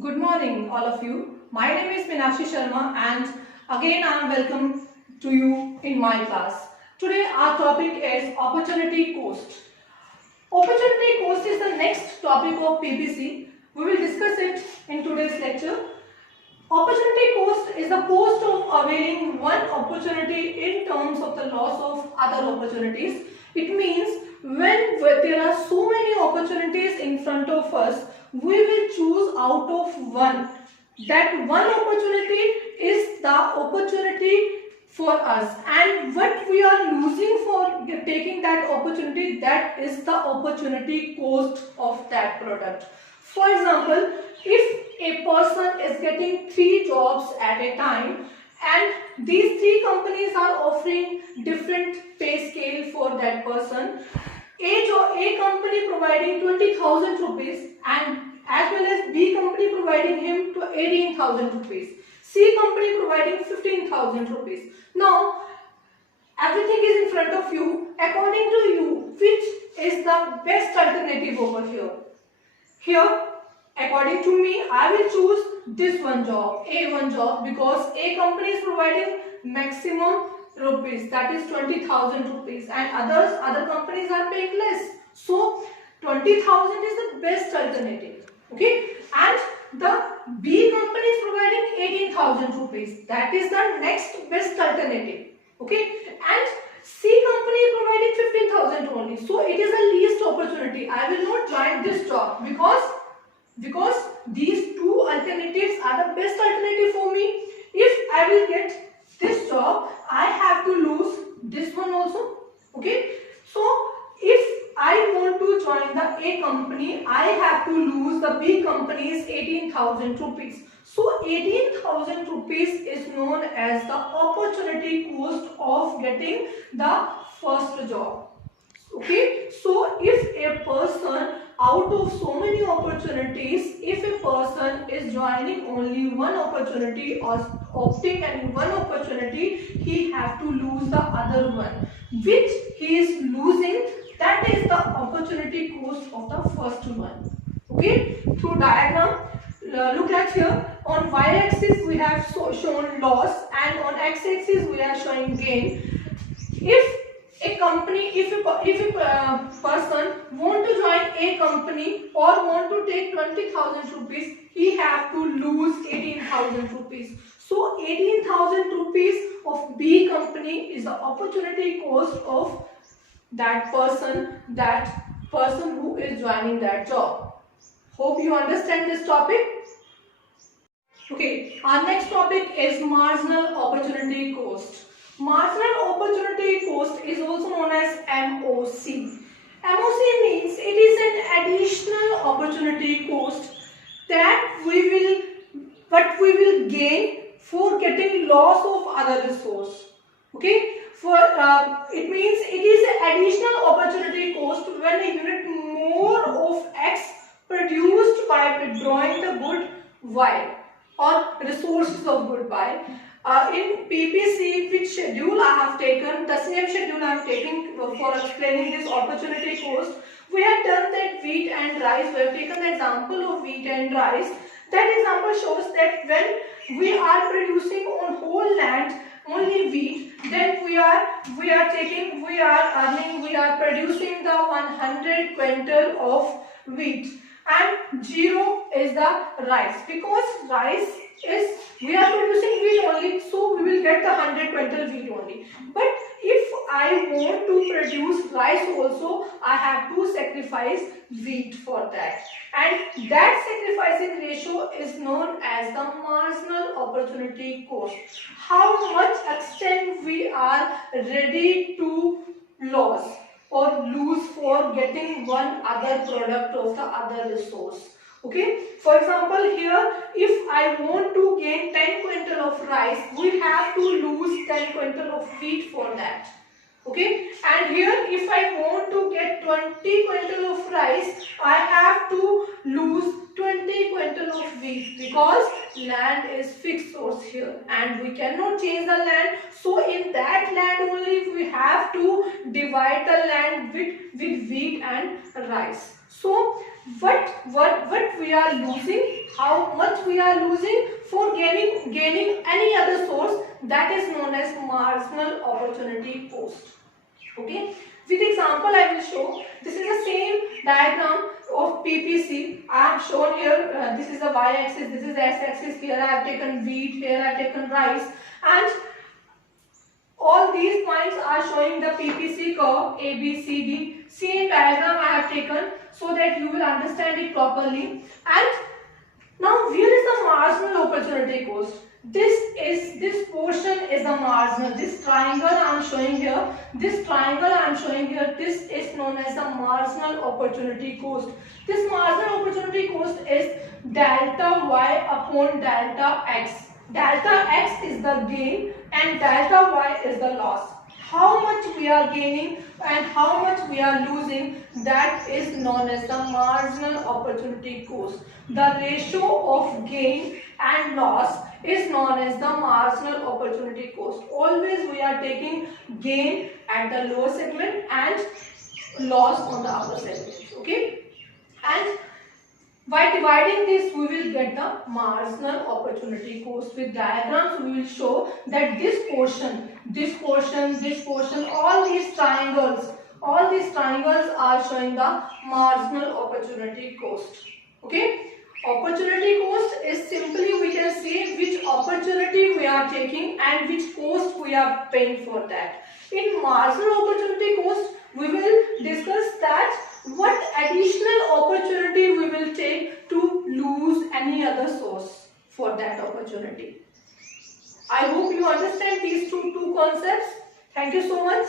Good morning, all of you. My name is Meenakshi Sharma, and again I am welcome to you in my class. Today our topic is opportunity cost. Opportunity cost is the next topic of PPC. We will discuss it in today's lecture. Opportunity cost is the cost of availing one opportunity in terms of the loss of other opportunities. It means when there are so many opportunities in front of us, we will choose out of one. That one opportunity is the opportunity for us, and what we are losing for taking that opportunity, that is the opportunity cost of that product. For example, if a person is getting 3 jobs at a time and these 3 companies are offering different pay scale for that person, A company providing 20,000 rupees and as well as B company providing him to 18,000 rupees, C company providing 15,000 rupees. Now everything is in front of you. According to you, which is the best alternative over here? Here, according to me, I will choose this one job, A1 job, because A company is providing maximum rupees, that is 20,000 rupees, and other companies are paying less. So 20,000 is the best alternative. Okay, and the B company is providing 18,000 rupees. That is the next best alternative. Okay, and C company is providing 15,000 only. So it is the least opportunity. I will not join this job because these two alternatives are the best alternative for me. If I will get this job, I have to lose this one also. Okay, so if I want to join the A company, I have to lose the B company's 18,000 rupees. So 18,000 rupees is known as the opportunity cost of getting the first job. Okay, so if a person out of so many opportunities, if a person is joining only one opportunity or opting and one opportunity, he have to lose the other one, which he is losing. That is the opportunity cost of the first one. Okay, through diagram, look at here. On y-axis we have shown loss, and on x-axis we are showing gain. If a company, if a person want to join A company or want to take 20,000 rupees, he have to lose 18,000 rupees. So 18,000 rupees of B company is the opportunity cost of that person who is joining that job. Hope you understand this topic. Okay, our next topic is marginal opportunity cost. Marginal opportunity cost is also known as MOC. MOC means it is an additional opportunity cost that we will gain for getting loss of other resource. Okay, it means it is an additional opportunity cost when a unit more of X produced by withdrawing the good Y or resources of good Y. In PPC, which schedule I have taken, the same schedule I am taking for explaining this opportunity cost, we have done that wheat and rice. We have taken the example of wheat and rice. That example shows that when we are producing on whole land only wheat, then we are producing the 100 quintal of wheat, and 0 is the rice, because rice is, we are producing wheat only, so we will get the 100 quintal wheat only. But if I want to produce rice also, I have to sacrifice wheat for that, and that sacrificing ratio is known as the marginal opportunity cost. How much extent we are ready to lose or lose for getting one other product of the other resource. Okay, for example, here if I want to gain 10 quintal of rice, we have to lose 10 quintal of wheat for that. Okay, and here if I want to get 20 quintal of rice, I have to lose 20 quintal of wheat, because land is fixed source here and we cannot change the land. So in that land only we have to divide the land with wheat and rice. So what we are losing, how much we are losing for gaining any other source, that is known as marginal opportunity cost. Okay, with example I will show. This is the same diagram of PPC. I have shown here. This is the y-axis, this is the x-axis. Here I have taken wheat, here I have taken rice, and all these points are showing the PPC curve A, B, C, D. Same diagram I have taken so that you will understand it properly. And now here is the marginal opportunity cost. This portion is the marginal. This triangle I am showing here. This triangle I am showing here. This is known as the marginal opportunity cost. This marginal opportunity cost is delta y upon delta x. Delta x is the gain and delta y is the loss. How much we are gaining and how much we are losing, that is known as the marginal opportunity cost. The ratio of gain and loss is known as the marginal opportunity cost. Always we are taking gain at the lower segment and loss on the upper segment. Okay, and by dividing this, we will get the marginal opportunity cost. With diagrams, we will show that this portion, all these triangles are showing the marginal opportunity cost. Okay, opportunity cost is simply, we can say, which opportunity we are taking and which cost we are paying for that. In marginal opportunity cost, we will discuss that what additional opportunity we will take to lose any other source for that opportunity. I hope you understand these two concepts. Thank you so much.